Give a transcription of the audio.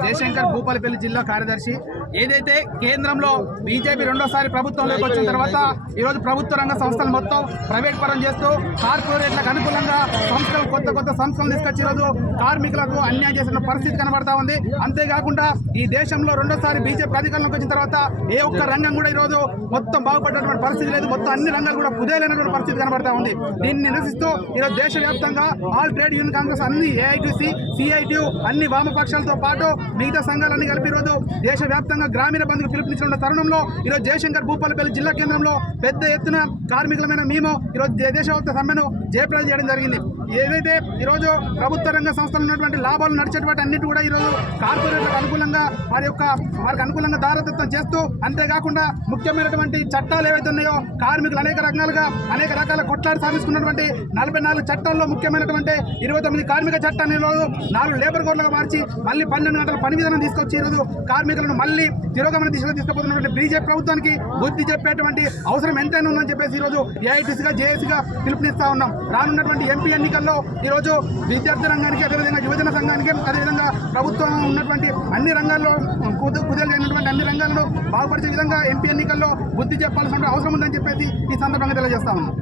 జయశంకర్ భూపాలపల్లి జిల్లా కార్యదర్శి. ఏదైతే కేంద్రంలో బీజేపీ రెండోసారి ప్రభుత్వంలోకి వచ్చిన తర్వాత ఈరోజు ప్రభుత్వ రంగ సంస్థలు మొత్తం ప్రైవేట్ పరం చేస్తూ కార్పొరేట్లకు అనుకూలంగా సంస్థలు కొత్త సంస్థలు తీసుకొచ్చి ఈరోజు కార్మికులకు అన్యాయం చేసిన పరిస్థితి కనబడతా ఉంది. అంతేకాకుండా ఈ దేశంలో రెండోసారి బీజేపీ అధికారంలోకి వచ్చిన తర్వాత ఏ ఒక్క రంగం కూడా ఈరోజు మొత్తం బాగుపడినటువంటి పరిస్థితి లేదు. మొత్తం అన్ని రంగాలు కూడా కుదేలైనటువంటి పరిస్థితి కనబడతా ఉంది. దీన్ని నిరసిస్తూ ఈరోజు దేశవ్యాప్తంగా ఆల్ ట్రేడ్ యూనియన్ కాంగ్రెస్ అన్ని ఏఐటీసీ, సిఐటియు అన్ని వామపక్షాలతో పాటు మిగతా సంఘాలన్నీ కలిపి ఈరోజు దేశవ్యాప్తంగా గ్రామీణ బంధుకు పిలుపునిచ్చిన తరుణంలో ఈరోజు జయశంకర్ భూపాలపల్లి జిల్లా కేంద్రంలో పెద్ద ఎత్తున కార్మికులమైన మేము ఈరోజు దేశవ్యాప్త సమ్మెను జయప్రదం చేయడం జరిగింది. ఏదైతే ఈరోజు ప్రభుత్వ రంగ సంస్థలు ఉన్నటువంటి లాభాలు నడిచేటువంటి అన్నిటి కూడా ఈరోజు కార్పొరేట్లకు అనుకూలంగా వారికి అనుకూలంగా దారదత్తం చేస్తూ, అంతేకాకుండా ముఖ్యమైనటువంటి చట్టాలు ఏవైతే ఉన్నాయో కార్మికులు అనేక రకాల కొట్లాడి సాధించుకున్నటువంటి 44 చట్టాల్లో ముఖ్యమైనటువంటి 29 కార్మిక చట్టాన్ని ఈరోజు 4 లేబర్ కోడ్లుగా మార్చి మళ్ళీ 12 గంటల పని విధానం తీసుకొచ్చి ఈరోజు కార్మికులను మళ్ళీ తిరోగమన దిశలో తీసుకుపోతున్నటువంటి బీజేపీ ప్రభుత్వానికి బుద్ధి చెప్పేటువంటి అవసరం ఎంతైనా ఉందని చెప్పేసి ఈరోజు ఏఐటీసీగా జేఏసీగా పిలుపునిస్తా ఉన్నాం. రానున్నటువంటి ఎంపీ ఎన్నికల్లో ఈరోజు విద్యార్థి రంగానికి, అదేవిధంగా యువజన సంఘానికి, అదేవిధంగా ప్రభుత్వం ఉన్నటువంటి అన్ని రంగాల్లో కుదేలైనటువంటి అన్ని రంగాలను బాగుపరిచే విధంగా ఎంపీ ఎన్నికల్లో బుద్ధి చెప్పాల్సిన అవసరం ఉందని చెప్పేసి ఈ సందర్భంగా తెలియజేస్తా ఉన్నాం.